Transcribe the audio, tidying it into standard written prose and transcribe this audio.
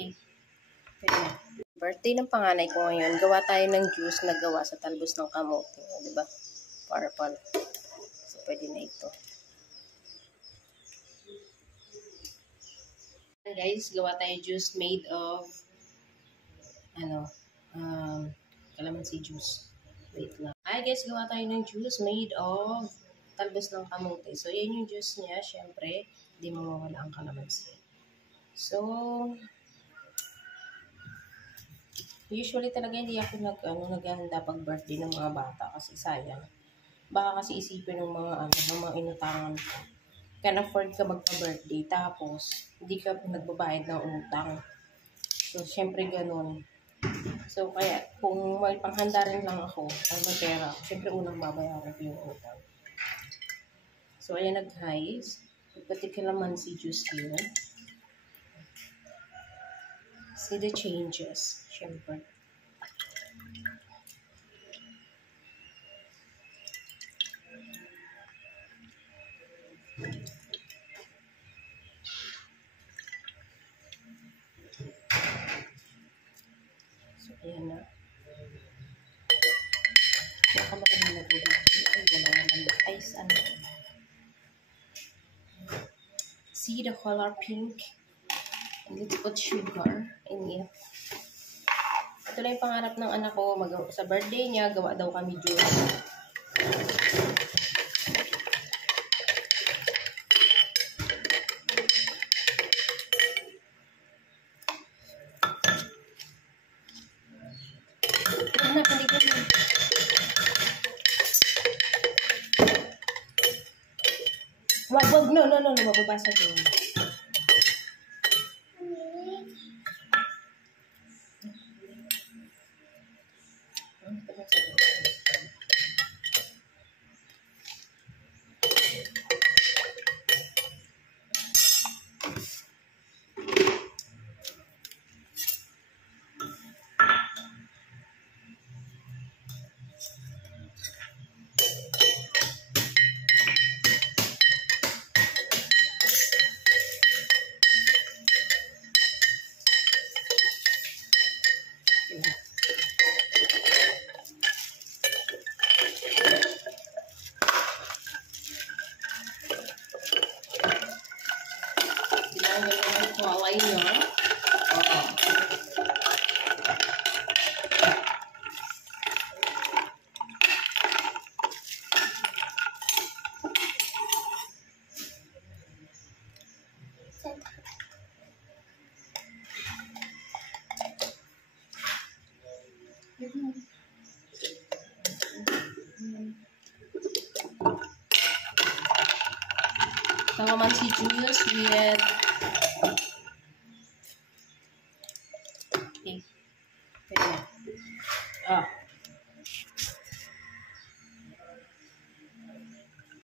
Okay. Pwede. Birthday ng panganay ko ngayon. Gawa tayo ng juice na gawa sa talbos ng kamote. Diba? Purple. So, pwede na ito. Guys, gawa tayo juice made of calamansi juice. Wait lang. Hi guys, gawa tayo ng juice made of talbos ng kamote. So, yan yung juice niya. Syempre, hindi mawawala ang calamansi. So, usually talaga hindi ako naghahanda pag birthday ng mga bata kasi sayang. Baka kasi isipin ng mga inutangan ko. Can afford ka magpa-birthday tapos hindi ka nagbabayad ng utang. So, syempre ganun. So, kaya kung may panghanda rin lang ako, ang may pera, syempre unang babayaran ko yung utang. So, ayan guys. Pati calamansi juice here. See the changes, syempre. So, ayan na. Baka magandang nagulog. Ay, wala naman. Ice, See the color pink? And let's put sugar in it. Ito lang yung pangarap ng anak ko. Sa birthday niya, gawa daw kami juice. Wag, no, mababasa din. Walay nyo. Calamansi juice with okay.